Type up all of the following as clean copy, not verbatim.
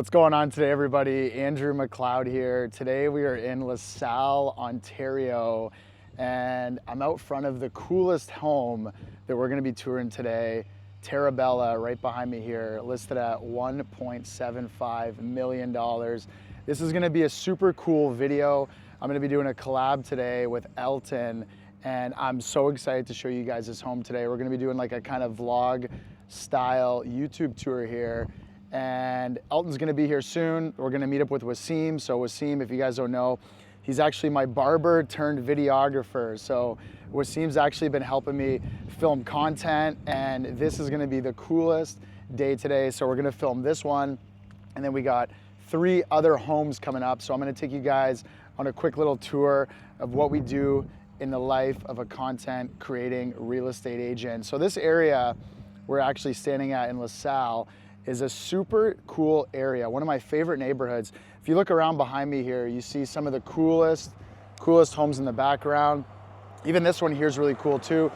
What's going on today, everybody? Andrew McLeod here. Today we are in Lasalle, Ontario, and I'm out front of the coolest home that we're gonna be touring today. Terra right behind me here, listed at $1.75 million. This is gonna be a super cool video. I'm gonna be doing a collab today with Elton, and I'm so excited to show you guys this home today. We're gonna be doing like a kind of vlog style YouTube tour here. And Elton's gonna be here soon. We're gonna meet up with Wasim. So Wasim, if you guys don't know, he's actually my barber turned videographer. So Wasim's actually been helping me film content, and this is gonna be the coolest day today. So we're gonna film this one, and then we got 3 other homes coming up. So I'm gonna take you guys on a quick little tour of what we do in the life of a content creating real estate agent. So this area we're actually standing at in Lasalle is a super cool area, one of my favorite neighborhoods. If you look around behind me here, you see some of the coolest homes in the background. Even this one here is really cool too.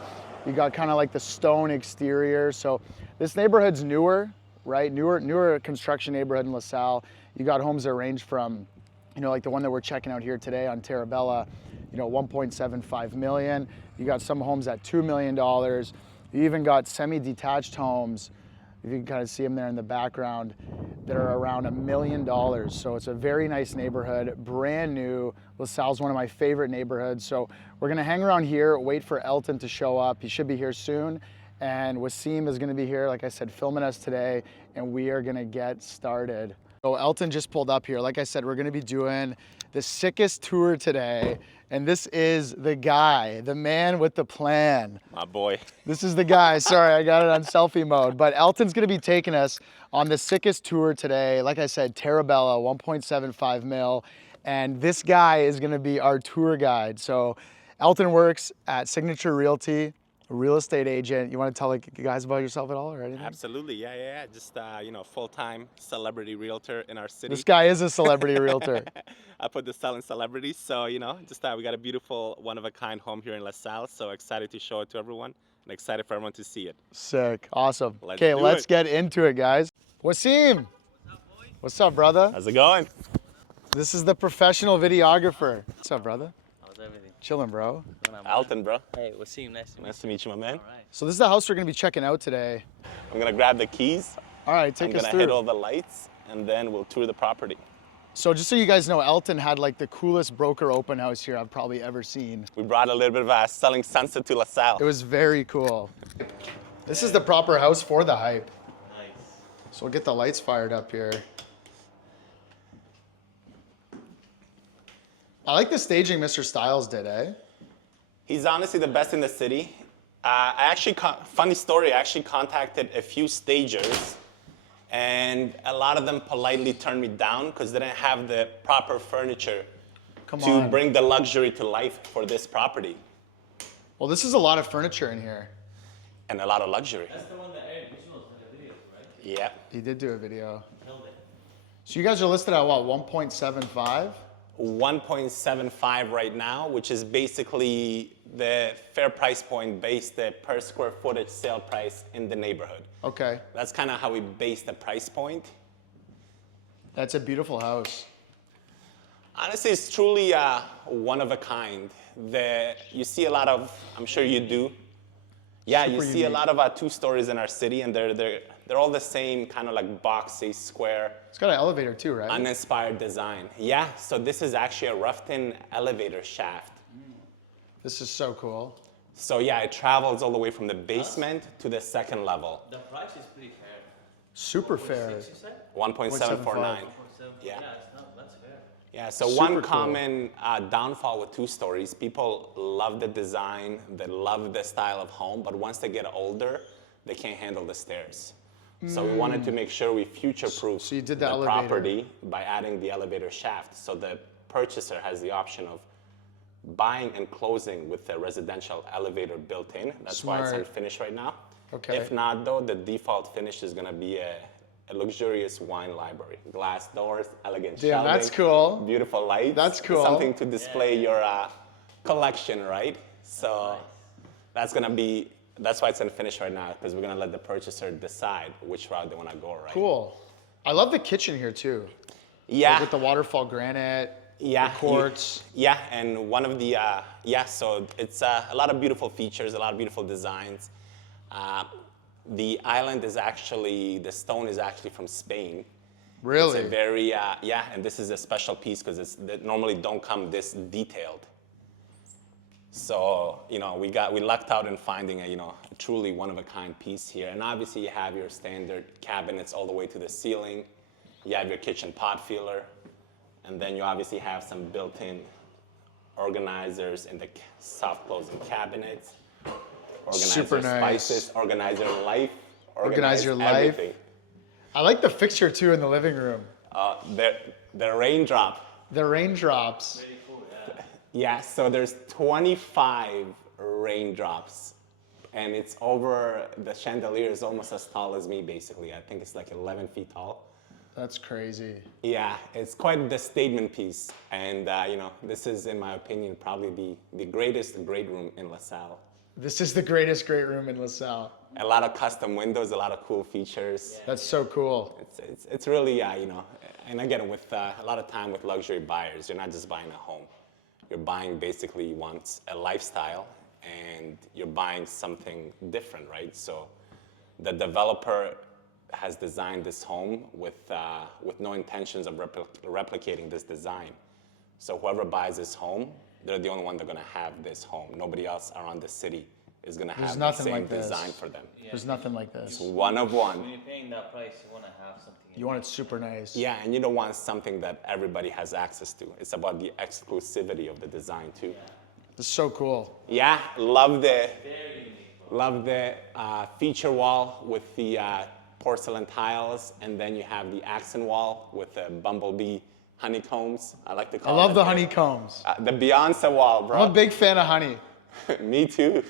You got kind of like the stone exterior. So this neighborhood's newer, right? Newer construction neighborhood in LaSalle. You got homes that range from, like the one that we're checking out here today on Terra, 1.75 million. You got some homes at $2 million. You even got semi-detached homes, if you can kind of see them there in the background, that are around $1 million. So it's a very nice neighborhood, brand new. LaSalle's one of my favorite neighborhoods. So we're gonna hang around here, wait for Elton to show up. He should be here soon. And Wasim is gonna be here, like I said, filming us today, and we are gonna get started. So Elton just pulled up here. Like I said, we're gonna be doing the sickest tour today. And this is the guy, the man with the plan. My boy. This is the guy. Sorry, I got it on selfie mode. But Elton's gonna be taking us on the sickest tour today. Like I said, Terra, 1.75 mil. And this guy is gonna be our tour guide. So Elton works at Signature Realty, a real estate agent. You wanna tell you guys about yourself at all or anything? Absolutely, yeah. Just, full-time celebrity realtor in our city. This guy is a celebrity realtor. I put the selling celebrities. So, we got a beautiful one-of-a-kind home here in LaSalle. So excited to show it to everyone and excited for everyone to see it. Sick, awesome. Okay, let's get into it, guys. Wasim. What's up, brother? How's it going? This is the professional videographer. What's up, brother? How's everything? Chilling, bro. Alton, bro. Hey, Wasim, nice to meet you, my man. All right. So this is the house we're gonna be checking out today. I'm gonna grab the keys. All right, take us through. I'm gonna hit all the lights, and then we'll tour the property. So just so you guys know, Elton had like the coolest broker open house here I've probably ever seen. We brought a little bit of a selling sunset to LaSalle. It was very cool. This is the proper house for the hype. Nice. So we'll get the lights fired up here. I like the staging Mr. Styles did, eh? He's honestly the best in the city. Funny story, I actually contacted a few stagers, and a lot of them politely turned me down because they didn't have the proper furniture to bring the luxury to life for this property. Well, this is a lot of furniture in here. And a lot of luxury. That's the one that aired visuals in the videos, right? Yeah. He did do a video. Killed it. So you guys are listed at what, 1.75? 1.75 right now, which is basically the fair price point based the per square footage sale price in the neighborhood. Okay. That's kind of how we base the price point. That's a beautiful house. Honestly, it's truly one of a kind. You see a lot of, I'm sure you do. Yeah, Super you see unique. a lot of 2-stories in our city, and they're all the same kind of like boxy, square, It's got an elevator too, right? uninspired design. Yeah, so this is actually a roughed-in elevator shaft. This is so cool. So yeah, it travels all the way from the basement to the second level. The price is pretty fair. Super fair. 6, you said? 1.749. Yeah, Yeah. that's fair. Yeah, so Super one cool. common downfall with 2-stories, people love the design, they love the style of home, but once they get older, they can't handle the stairs. So we wanted to make sure we future-proof So you did the elevator. property by adding the elevator shaft. So the purchaser has the option of buying and closing with the residential elevator built in. That's why it's Smart. unfinished right now. Okay. If not, though, the default finish is gonna be a luxurious wine library. Glass doors, elegant Damn, shelving, that's cool. beautiful lights. That's cool. Something to display your collection, right? So that's why it's unfinished right now, because we're gonna let the purchaser decide which route they wanna go, right? Cool. I love the kitchen here too. Yeah. Like with the waterfall granite, Yeah, the quartz. yeah, and one of the so it's a lot of beautiful features, a lot of beautiful designs. The island is actually the stone is actually from Spain. Really? It's a very and this is a special piece because they normally don't come this detailed. So we lucked out in finding a truly one of a kind piece here, and obviously you have your standard cabinets all the way to the ceiling. You have your kitchen pot filler. And then you obviously have some built-in organizers in the soft closing cabinets. Organize Super your nice. spices, organize your life, Organize your life. everything. I like the fixture too in the living room. The raindrop. The raindrops. Very cool, yeah. Yeah, so there's 25 raindrops. And it's over, the chandelier is almost as tall as me, basically. I think it's like 11 feet tall. That's crazy. Yeah, it's quite the statement piece. And, this is, in my opinion, probably the greatest great room in Lasalle. This is the greatest great room in Lasalle. A lot of custom windows, a lot of cool features. That's so cool. It's really, and again, with a lot of time with luxury buyers, you're not just buying a home. You're buying basically once a lifestyle, and you're buying something different, right? So the developer has designed this home with no intentions of replicating this design. So whoever buys this home, they're the only one that's gonna have this home. Nobody else around the city is gonna have the same like this. design for them. Yeah. There's nothing like this. One of one. When you're paying that price, you want to have something. You want it super nice. Yeah, and you don't want something that everybody has access to. It's about the exclusivity of the design too. It's so cool. Yeah, love the Very unique. love the feature wall with the porcelain tiles, and then you have the accent wall with the bumblebee honeycombs. I like to I call love it the honeycombs. the Beyonce wall, I'm bro. a big fan of honey. Me too.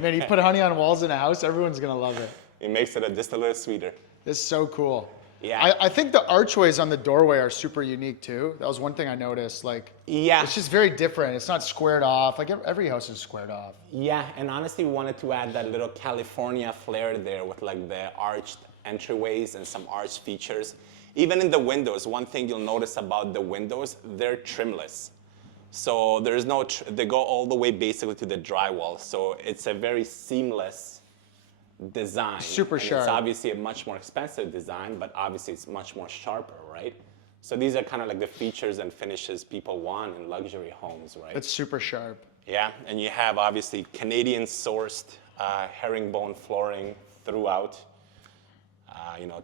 Man, you put honey on walls in a house, everyone's gonna love it. It makes it just a little sweeter. It's so cool. Yeah. I think the archways on the doorway are super unique too. That was one thing I noticed. Like, Yeah. it's just very different. It's not squared off. Like every house is squared off. Yeah, and honestly, we wanted to add that little California flair there with like the arched entryways and some arched features. Even in the windows, one thing you'll notice about the windows, they're trimless. So there's no, they go all the way basically to the drywall. So it's a very seamless design. Super and sharp. It's obviously a much more expensive design, but obviously it's much more sharper, right? So these are kind of like the features and finishes people want in luxury homes, right? It's super sharp. Yeah, and you have obviously Canadian-sourced herringbone flooring throughout.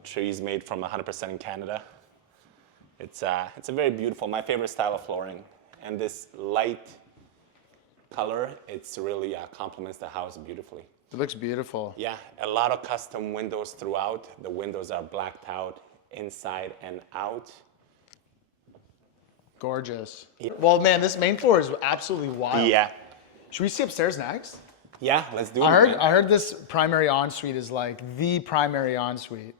Trees made from 100% in Canada. It's a very beautiful, my favorite style of flooring. And this light color, it's really complements the house beautifully. It looks beautiful. Yeah, a lot of custom windows throughout. The windows are blacked out inside and out. Gorgeous. Yeah. Well, man, this main floor is absolutely wild. Yeah, Should we see upstairs next? yeah, let's do it. I man. heard this primary ensuite is like the primary ensuite.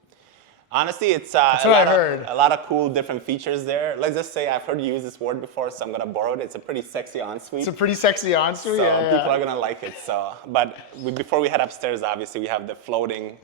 Honestly, it's what I heard. a lot of cool different features there. Let's just say I've heard you use this word before, so I'm gonna borrow it. It's a pretty sexy ensuite. It's a pretty sexy ensuite. So yeah, people yeah. are gonna like it. So, before we head upstairs, obviously we have the floating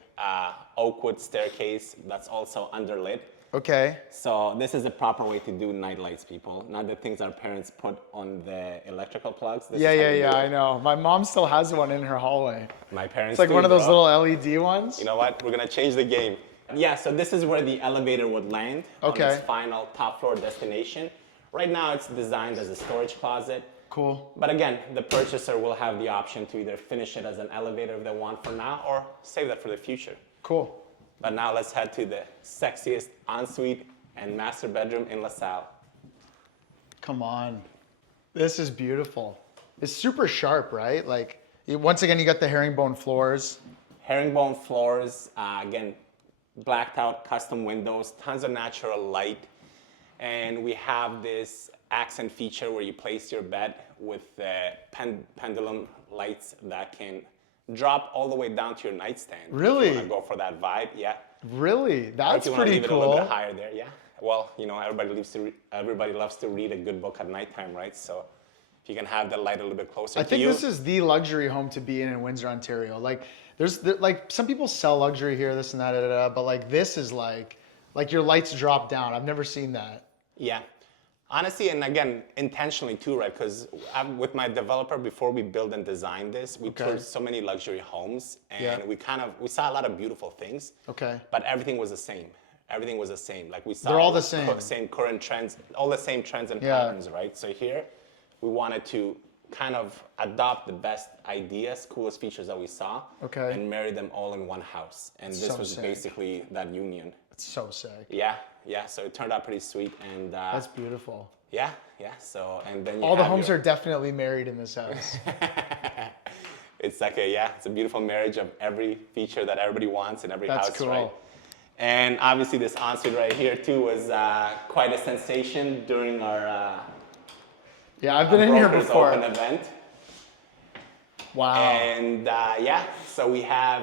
oakwood staircase that's also underlit. Okay. So this is the proper way to do night lights, people. Not the things our parents put on the electrical plugs. This Yeah, is how yeah, you yeah. do it. I know. My mom still has one in her hallway. My parents. It's like do, one of those bro. little LED ones. You know what? We're gonna change the game. Yeah, so this is where the elevator would land Okay. on its final top floor destination. Right now it's designed as a storage closet. Cool. But again, the purchaser will have the option to either finish it as an elevator if they want for now or save that for the future. Cool. But now let's head to the sexiest ensuite and master bedroom in Lasalle. Come on. This is beautiful. It's super sharp, right? Like, once again, you got the herringbone floors. Herringbone floors, again, blacked out custom windows, tons of natural light. And we have this accent feature where you place your bed with the pendulum lights that can drop all the way down to your nightstand. Really? If you want to go for that vibe, yeah. Really? Or That's if you want to pretty leave it a little cool. bit higher there, yeah. Well, everybody loves to read a good book at nighttime, right? So if you can have the light a little bit closer I to think you. this is the luxury home to be in Windsor, Ontario. Like, like some people sell luxury here, this and that, but like this is like Like your lights drop down. I've never seen that. Yeah. Honestly, and again, intentionally too, right? Because with my developer, before we build and design this, we toured so many luxury homes, and we saw a lot of beautiful things. Okay. But everything was the same. Everything was the same. Like we saw They're all the same. Same current trends, all the same trends and patterns, right? So here, we wanted to kind of adopt the best ideas, coolest features that we saw, and marry them all in one house. And this was basically that union. It's so sick. Yeah. So it turned out pretty sweet, and that's beautiful. Yeah. So and then all the homes are definitely married in this house. It's like it's a beautiful marriage of every feature that everybody wants in every house. That's cool. Right? And obviously this ensuite right here too was quite a sensation during our I've been in here before. Open event. Wow. And so we have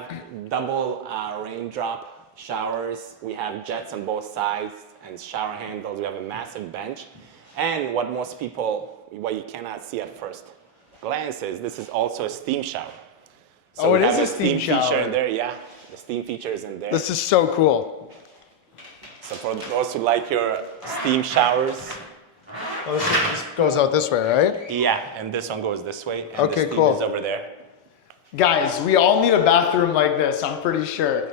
double raindrop showers. We have jets on both sides and shower handles. We have a massive bench. And what you cannot see at first glance is this is also a steam shower. So it is a steam shower. Feature in there, the steam feature is in there. This is so cool. So for those who like your steam showers. Oh, this goes out this way, right? Yeah, and this one goes this way. And okay, the steam cool. is over there. Guys, we all need a bathroom like this, I'm pretty sure.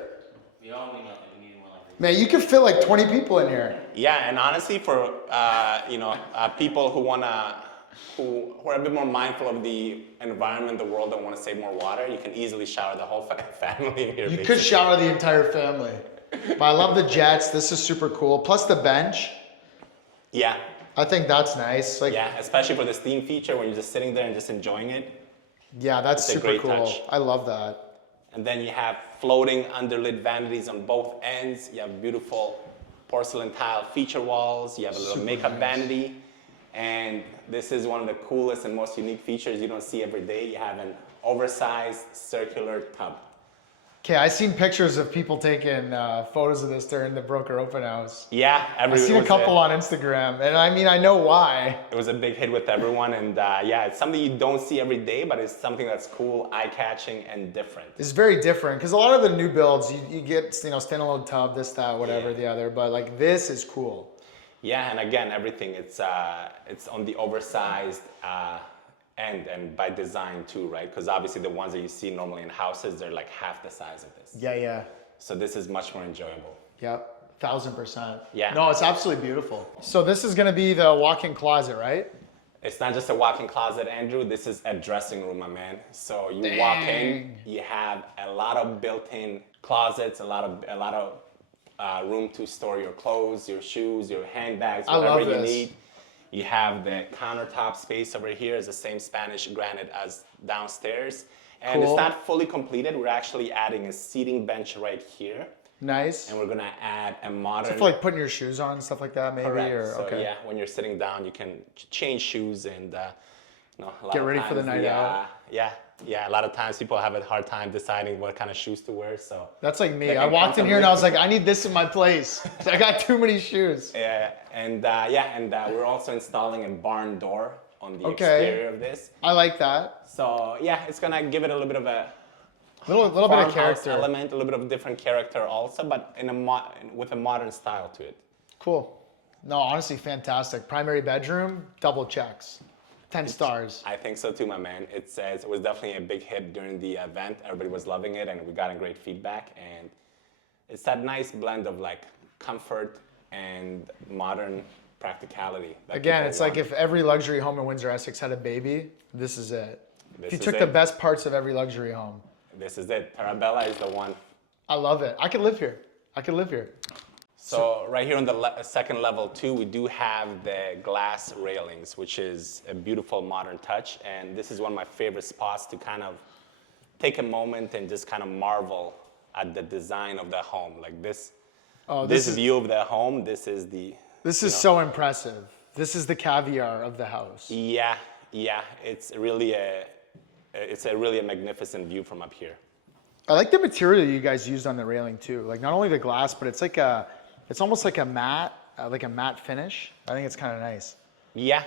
We all need nothing. We need one like this. Man, you could fit like 20 people in here. Yeah, and honestly, for people who who are a bit more mindful of the environment, the world, and want to save more water, you can easily shower the whole family in here. You could shower the entire family. But I love the jets. This is super cool. Plus the bench. Yeah. I think that's nice. Especially for the steam feature when you're just sitting there and just enjoying it. Yeah, that's super cool. Touch. I love that. And then you have floating underlit vanities on both ends. You have beautiful porcelain tile feature walls. You have a little makeup vanity. And this is one of the coolest and most unique features you don't see every day. You have an oversized circular tub. Okay, I've seen pictures of people taking photos of this during the broker open house. Yeah, I've seen a couple on Instagram, and I mean, I know why. It was a big hit with everyone, and it's something you don't see every day, but it's something that's cool, eye-catching, and different. It's very different, because a lot of the new builds, you get standalone tub, this, that, whatever, the other, but like this is cool. Yeah, and again, everything, it's on the oversized end, and by design too, right? Because obviously the ones that you see normally in houses, they're like half the size of this. Yeah. So this is much more enjoyable. Yep, 1000%. Yeah. No, it's absolutely beautiful. So this is gonna be the walk-in closet, right? It's not just a walk-in closet, Andrew. This is a dressing room, my man. So you walk in, you have a lot of built-in closets, a lot of room to store your clothes, your shoes, your handbags, whatever you need. You have the countertop space over here is the same Spanish granite as downstairs. And it's not fully completed. We're actually adding a seating bench right here. Nice. And we're gonna add a modern... So for like putting your shoes on and stuff like that, maybe? Correct. Or, so yeah, when you're sitting down, you can change shoes and a lot get ready of times, for the night out. Yeah, a lot of times people have a hard time deciding what kind of shoes to wear, so. That's like me. I walked in here and I was like, I need this in my place. I got too many shoes. Yeah, and we're also installing a barn door on the exterior of this. I like that. So yeah, it's gonna give it a little bit of a little bit of character element, a little bit of different character also, but with a modern style to it. Cool. No, honestly, fantastic. Primary bedroom, double checks. 10 stars. I think so too, my man. It was definitely a big hit during the event. Everybody was loving it, and we got great feedback. And it's that nice blend of like comfort and modern practicality. Again, it's like if every luxury home in Windsor, Essex had a baby, this is it. If you took the best parts of every luxury home. This is it. Terra is the one. I love it. I could live here. So right here on the second level too, we do have the glass railings, which is a beautiful modern touch. And this is one of my favorite spots to kind of take a moment and just kind of marvel at the design of the home. Like this view of the home, this is so impressive. This is the caviar of the house. Yeah. It's really a magnificent view from up here. I like the material you guys used on the railing too. Like not only the glass, but it's almost like a matte finish. I think it's kind of nice. Yeah.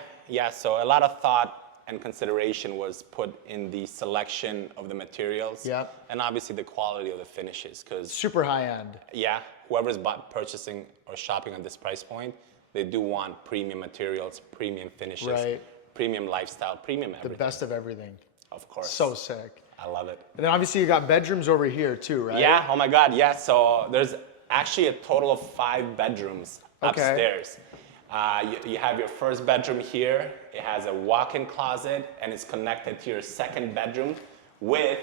So a lot of thought and consideration was put in the selection of the materials. Yeah. And obviously the quality of the finishes, because super high end. Yeah, whoever's purchasing or shopping on this price point, they do want premium materials, premium finishes, Right. premium lifestyle, premium everything. The best of everything. Of course. So sick. I love it. And then obviously you got bedrooms over here too, right? Yeah, oh my God, yeah. So there's actually a total of 5 bedrooms upstairs. You have your first bedroom here. It has a walk-in closet and it's connected to your second bedroom with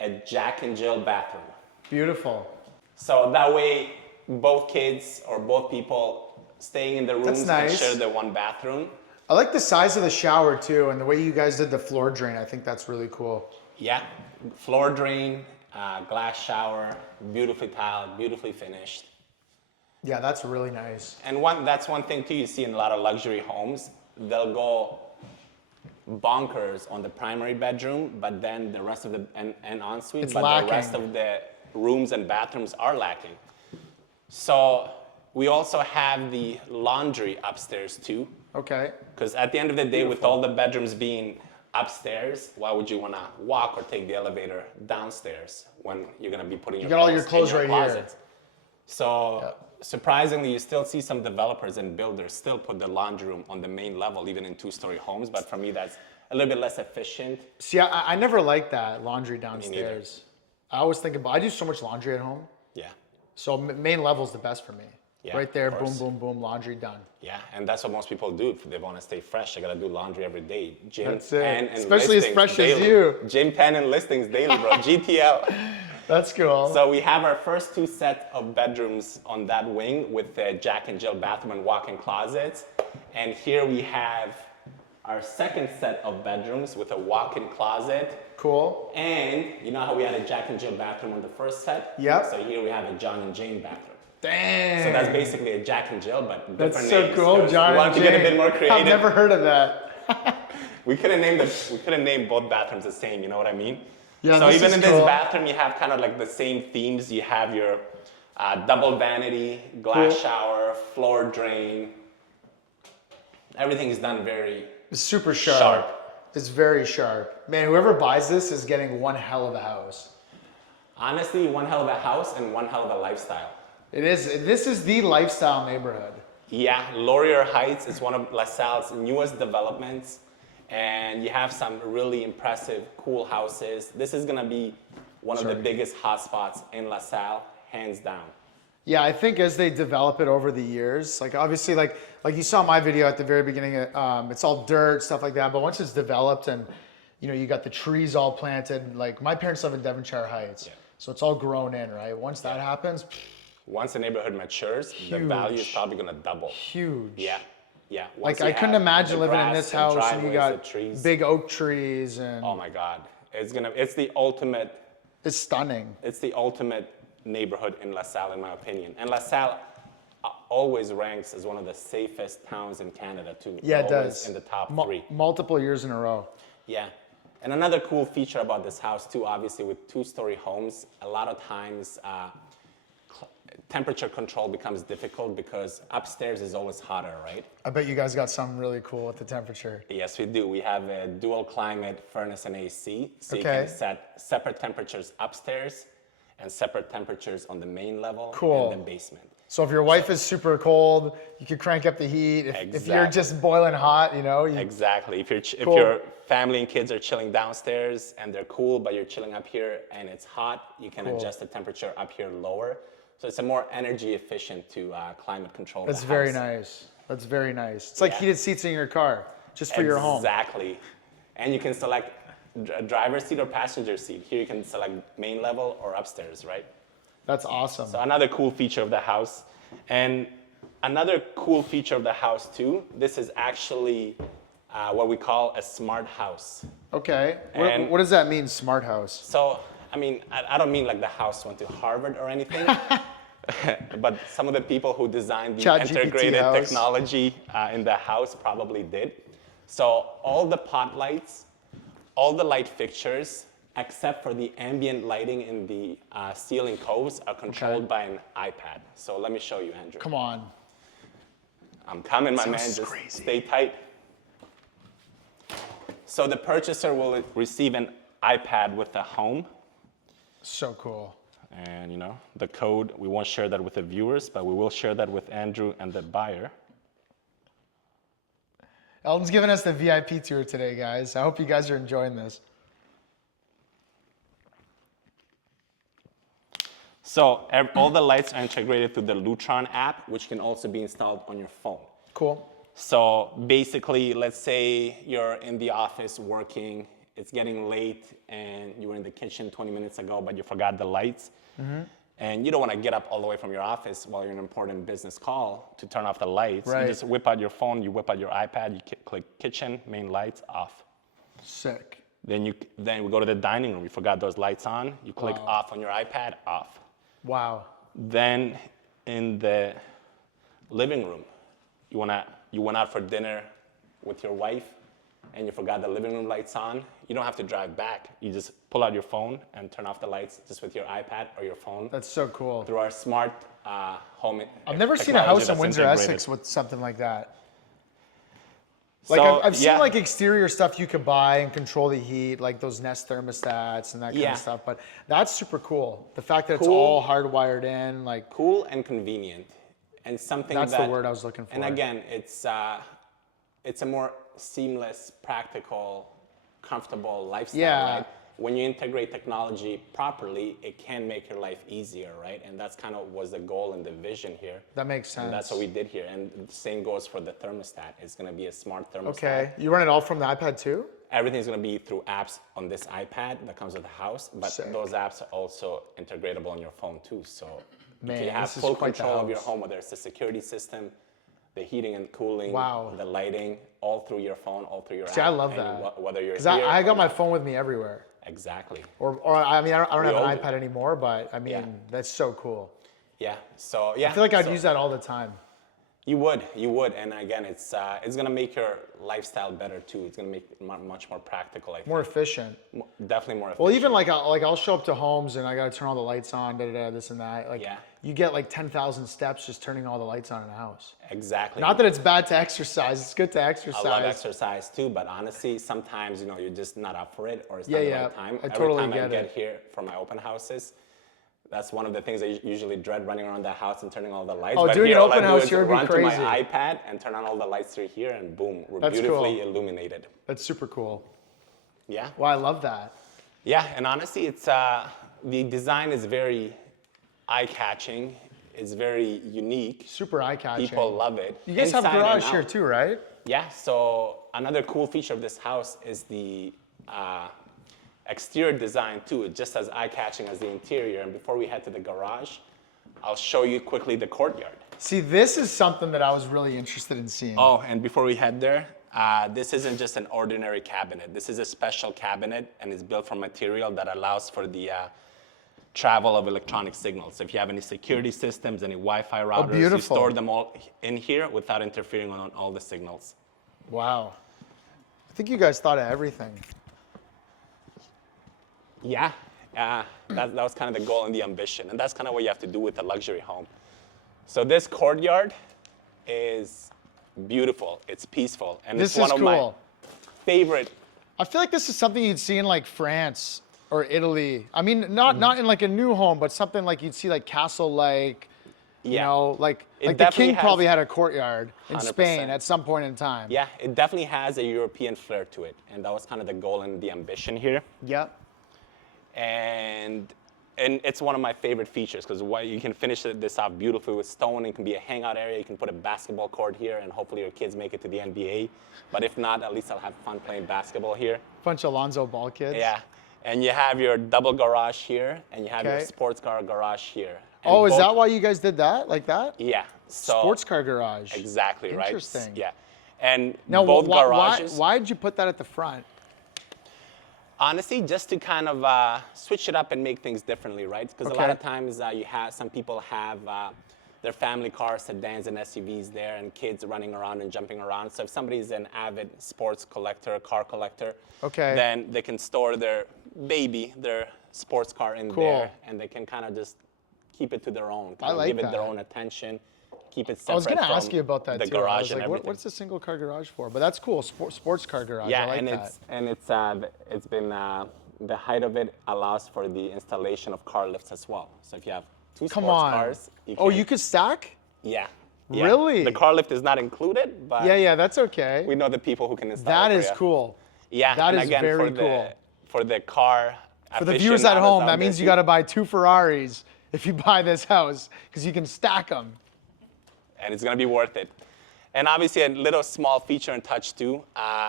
a Jack and Jill bathroom. Beautiful. So that way, both kids or both people staying in the rooms can nice. share the one bathroom. I like the size of the shower too, and the way you guys did the floor drain. I think that's really cool. Yeah, floor drain, glass shower, beautifully tiled, beautifully finished. Yeah, that's really nice. And that's one thing too you see in a lot of luxury homes. They'll go bonkers on the primary bedroom, but then the rest of the and ensuite, It's but lacking. the rest of the rooms and bathrooms are lacking. So we also have the laundry upstairs too. Okay. Because at the end of the day, with all the bedrooms being upstairs, why would you want to walk or take the elevator downstairs when you're going to be putting your got all your clothes clothes in right here. closets? So surprisingly, you still see some developers and builders still put the laundry room on the main level, even in 2-story homes. But for me, that's a little bit less efficient. See, I never liked that laundry downstairs. I always think about, I do so much laundry at home. Yeah. So main level's the best for me. Yeah, right there, of boom, course. boom, boom, laundry done. Yeah, and that's what most people do if they want to stay fresh. They gotta do laundry every day. Gym, That's it. pen, and Especially as listings fresh as daily. you. Gym, pen, and listings daily, bro. GTL. That's cool. So we have our first 2 sets of bedrooms on that wing with the Jack and Jill bathroom and walk-in closets. And here we have our second set of bedrooms with a walk-in closet. Cool. And you know how we had a Jack and Jill bathroom on the first set? Yep. So here we have a John and Jane bathroom. Damn. So that's basically a Jack and Jill, but different That's so names. cool, 'Cause John we wanted and to get a Jane. bit more creative. I've never heard of that. We couldn't name both bathrooms the same, you know what I mean? Yeah, so this even is in cool. this bathroom, you have kind of like the same themes. You have your double vanity, glass Cool. shower, floor drain. Everything is done very It's super sharp. sharp. It's very sharp. Man, whoever buys this is getting one hell of a house. Honestly, one hell of a house and one hell of a lifestyle. It is. This is the lifestyle neighborhood. Yeah, Laurier Heights is one of Lasalle's newest developments, and you have some really impressive, cool houses. This is gonna be one of the biggest hotspots in Lasalle, hands down. Yeah, I think as they develop it over the years, like obviously, like you saw my video at the very beginning, it's all dirt, stuff like that. But once it's developed and you got the trees all planted, like my parents live in Devonshire Heights, so it's all grown in, right? Once that happens, Once the neighborhood matures, the value is probably gonna double. huge. Yeah, yeah. Like Once you I couldn't have imagine the living in grass, this the house and you driveways, got the trees. big oak trees and Oh my God, it's the ultimate. it's stunning. It's the ultimate neighborhood in LaSalle, in my opinion. And LaSalle always ranks as one of the safest towns in Canada too. Yeah, it Always does. in the top 3. Multiple years in a row. Yeah. And another cool feature about this house too, obviously with 2-story homes, a lot of times temperature control becomes difficult because upstairs is always hotter, right? I bet you guys got something really cool with the temperature. Yes, we do. We have a dual climate furnace and AC, so you Okay. can set separate temperatures upstairs and separate temperatures on the main level Cool. and the basement. So if your wife is super cold, you could crank up the heat. If you're just boiling hot, you Exactly. If Cool. your family and kids are chilling downstairs and they're cool, but you're chilling up here and it's hot, you can adjust the temperature up here lower. So it's a more energy efficient to climate control. That's the very house. nice. That's very nice. It's like Yeah. heated seats in your car, just for your home. Exactly. And you can select a driver's seat or passenger seat. Here you can select main level or upstairs, right? That's awesome. So another cool feature of the house. And another cool feature of the house too, this is actually what we call a smart house. Okay. And- What does that mean, smart house? So, I mean, I don't mean like the house went to Harvard or anything, but some of the people who designed the ChatGPT integrated house. technology in the house probably did. So all the pot lights, all the light fixtures, except for the ambient lighting in the ceiling coves are controlled by an iPad. So let me show you, Andrew. Come on. I'm coming, my man, Sounds just crazy. stay tight. So the purchaser will receive an iPad with a home. So cool. And you know, the code, we won't share that with the viewers, but we will share that with Andrew and the buyer. Elton's giving us the VIP tour today, guys. I hope you guys are enjoying this. So all the lights are integrated through the Lutron app, which can also be installed on your phone. Cool. So basically, let's say you're in the office working, it's getting late, and you were in the kitchen 20 minutes ago, but you forgot the lights. And you don't want to get up all the way from your office while you're in an important business call to turn off the lights. Right. You just whip out your phone, you whip out your iPad, you click kitchen, main lights, off. Sick. Then we go to the dining room. You forgot those lights on. You click off on your iPad, off. Wow. Then in the living room, you went out for dinner with your wife and you forgot the living room lights on. You don't have to drive back. You just pull out your phone and turn off the lights just with your iPad or your phone. That's so cool. Through our smart home I've never seen a house in Windsor, Essex with something like that. Like I've seen like exterior stuff you could buy and control the heat, like those Nest thermostats and that kind of stuff. But that's super cool. The fact that it's all hardwired in, like cool and convenient, and something that's the word I was looking for. And again, it's a more seamless, practical, comfortable lifestyle. Yeah. Right? When you integrate technology properly, it can make your life easier, right? And that's kind of was the goal and the vision here. That makes sense. And that's what we did here. And the same goes for the thermostat. It's going to be a smart thermostat. Okay. You run it all from the iPad too? Everything's going to be through apps on this iPad that comes with the house, but those apps are also integratable on your phone too. So you can have full control of your home, whether it's the security system, the heating and cooling, the lighting, all through your phone, all through your app. See, I love that. Whether you're because I got my phone with me everywhere. Exactly. Or I mean, I don't have an iPad anymore, but I mean, that's so cool. Yeah. So yeah. I feel like I'd use that all the time. You would, and again, it's gonna make your lifestyle better too. It's gonna make it much more practical. I think. More efficient. Definitely more efficient. Well, even like I'll show up to homes and I gotta turn all the lights on, this and that. Like you get like 10,000 steps just turning all the lights on in a house. Exactly. Not that it's bad to exercise. It's good to exercise. I love exercise too, but honestly, sometimes you're just not up for it, or it's not the right time. I totally Every time I get here for my open houses, that's one of the things I usually dread, running around the house and turning all the lights. Oh, but doing here, an all open I do house is here would be run crazy. to my iPad and turn on all the lights through here, and boom, we're beautifully illuminated. That's super cool. Yeah. Well, I love that. Yeah, and honestly, it's the design is very eye-catching. It's very unique. Super eye-catching. People love it. You guys have a garage here too, right? Yeah. So another cool feature of this house is the exterior design too. It's just as eye-catching as the interior. And before we head to the garage, I'll show you quickly the courtyard. See, this is something that I was really interested in seeing. Oh, and before we head there, this isn't just an ordinary cabinet. This is a special cabinet, and it's built from material that allows for the travel of electronic signals. So if you have any security systems, any Wi-Fi routers, you store them all in here without interfering on all the signals. Wow. I think you guys thought of everything. Yeah, that was kind of the goal and the ambition. And that's kind of what you have to do with a luxury home. So this courtyard is beautiful. It's peaceful. And it's one of my favorite. I feel like this is something you'd see in like France or Italy. I mean, not in like a new home, but something like you'd see like castle-like, you know, like the king probably had a courtyard in 100%. Spain at some point in time. Yeah, it definitely has a European flair to it. And that was kind of the goal and the ambition here. Yep. And it's one of my favorite features because you can finish this off beautifully with stone. It can be a hangout area. You can put a basketball court here, and hopefully your kids make it to the NBA. But if not, at least I'll have fun playing basketball here. Bunch of Lonzo Ball kids. Yeah. And you have your double garage here, and you have your sports car garage here. And is that why you guys did that, like that? Yeah. So, sports car garage. Exactly, right? Interesting. Yeah. And now, both garages. Why did you put that at the front? Honestly, just to kind of switch it up and make things differently, right? Because a lot of times some people have their family cars, sedans, and SUVs there, and kids running around and jumping around. So if somebody's an avid sports collector, car collector, then they can store their sports car in there, and they can kind of just keep it to their own, give it their own attention, keep it separate. I was going to ask you about that the too. Garage I was like, and everything. What's a single car garage for? But that's cool, sports car garage. Yeah, I like that. It's been the height of it allows for the installation of car lifts as well. So if you have two Come sports on. cars, Oh, you could stack? Yeah. Yeah. Really? The car lift is not included, but Yeah, that's okay. we know the people who can install That it for is you. cool. Yeah, That and is again, very for cool. For the car For the viewers at aficionados home, out that there means you too. got to buy 2 Ferraris if you buy this house, because you can stack them. And it's going to be worth it. And obviously, a little small feature and touch too.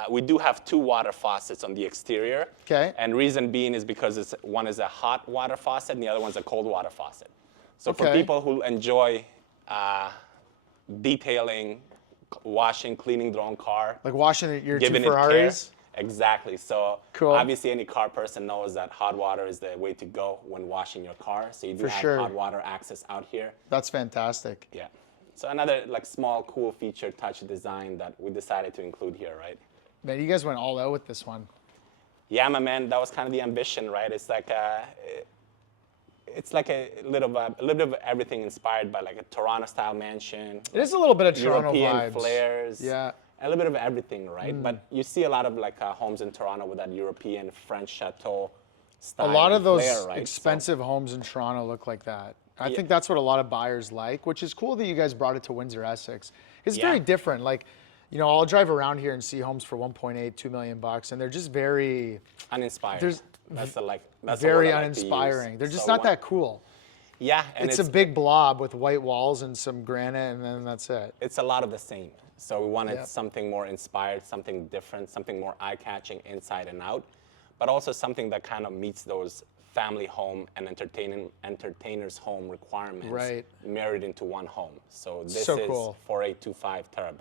We do have 2 water faucets on the exterior. Okay. And reason being is because one is a hot water faucet and the other one's a cold water faucet. So for Okay. people who enjoy detailing, washing, cleaning their own car, Like washing your 2 giving it care. Ferraris. Exactly. So Cool. obviously, any car person knows that hot water is the way to go when washing your car. So you do For have sure. hot water access out here. That's fantastic. Yeah. So another like small, cool feature, touch design that we decided to include here, right? Man, you guys went all out with this one. Yeah, my man. That was kind of the ambition, right? It's like a little bit of everything inspired by like a Toronto-style mansion. It is a little bit of Toronto European vibes. flares. Yeah. A little bit of everything, right? But you see a lot of like homes in Toronto with that European French chateau style. A lot of and those flair, right? expensive homes in Toronto look like that. I think that's what a lot of buyers like, which is cool that you guys brought it to Windsor, Essex. It's very Yeah. different. Like, you know, I'll drive around here and see homes for 1.8, 2 million bucks, and they're just very, uninspired. There's that's the that's the very word I like to use. uninspiring. They're just So not one- that cool. Yeah, and It's a big blob with white walls and some granite, and then that's it. it's a lot of the same. So we wanted Yep. something more inspired, something different, something more eye-catching inside and out, but also something that kind of meets those family home and entertainers home requirements Right. married into one home. So this So is cool. 4825 Terra.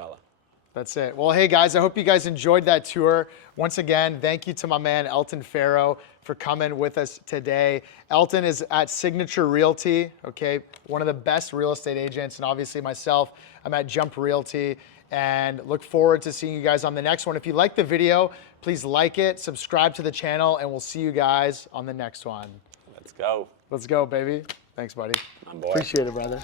That's it. Well, hey guys, I hope you guys enjoyed that tour. Once again, thank you to my man Elton Fero for coming with us today. Elton is at Signature Realty, okay? One of the best real estate agents, and obviously myself, I'm at Jump Realty, and look forward to seeing you guys on the next one. If you like the video, please like it, subscribe to the channel, and we'll see you guys on the next one. Let's go. Let's go, baby. Thanks, buddy. My boy. Appreciate it, brother.